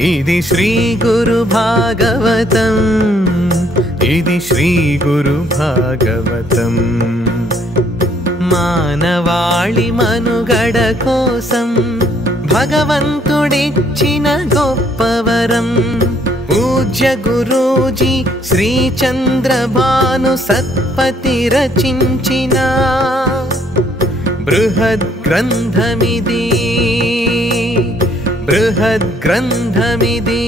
ఇది శ్రీ గురు భాగవతం, ఇది శ్రీ గురు భాగవతం. మానవాళి మనుగడ కోసం భగవంతుడిచ్చిన గొప్పవరం. పూజ్య గురూజీ శ్రీ చంద్రభాను సత్పతి రచించిన బృహద్ గ్రంథమిది, బృహద్ గ్రంథమిది.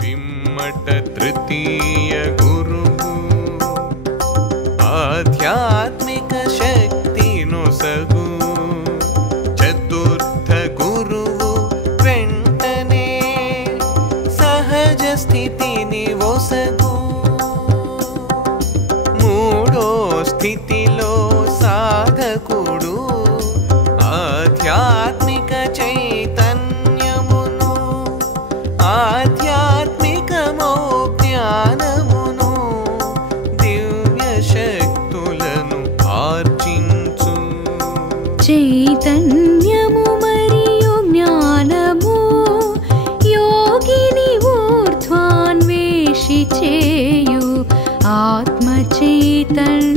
పిమ్మట తృతీయ గురువు ఆధ్యాత్మిక శక్తి నొసగు. చతుర్థ గురువు వెంటనే సహజ స్థితిని ఒసగు. మూడో స్థితిలో సాధకుడు ఆధ్యాత్మిక చైతన్యమును, ఆధ్యాత్మికమో జ్ఞానమును, దివ్య శక్తులను ఆర్జించు. చైతన్యము మరియు జ్ఞానము యోగిని ఊర్ధ్వాన్వేషి చేయు. ఆత్మ చైతన్యానలీనమై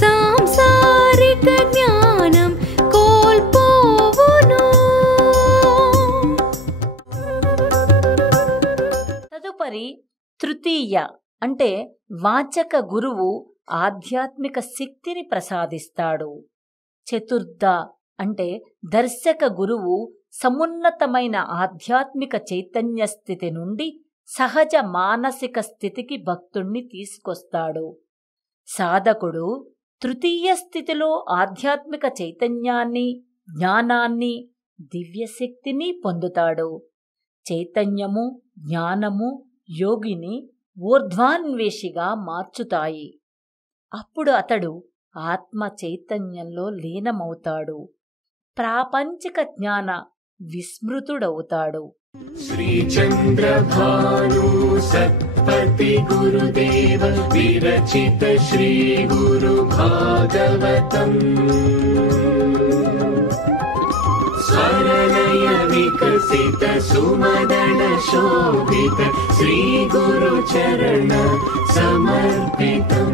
సాంసారిక జ్ఞానం కోల్పోవును. తదుపరి తృతీయ అంటే వాచక గురువు ఆధ్యాత్మిక శక్తిని ప్రసాదిస్తాడు. చతుర్థ అంటే దర్శక గురువు సమున్నతమైన ఆధ్యాత్మిక చైతన్య స్థితి నుండి సహజ మానసిక స్థితికి భక్తుణ్ణి తీసుకొస్తాడు. సాధకుడు తృతీయ స్థితిలో ఆధ్యాత్మిక చైతన్యాన్ని, జ్ఞానాన్ని, దివ్యశక్తిని పొందుతాడు. చైతన్యము, జ్ఞానము యోగిని ఊర్ధ్వాన్వేషిగా మార్చుతాయి. అప్పుడు అతడు ఆత్మ చైతన్యంలో లీనమవుతాడు. ప్రాపంచిక జ్ఞాన విస్మృతుడవుతాడు. శ్రీ చంద్రభాను సత్పతి గురుదేవ విరచిత శ్రీ గురు భాగవతం. స్వరలయ వికసిత సుమదన శోభిత శ్రీ గురు చరణ సమర్పితం.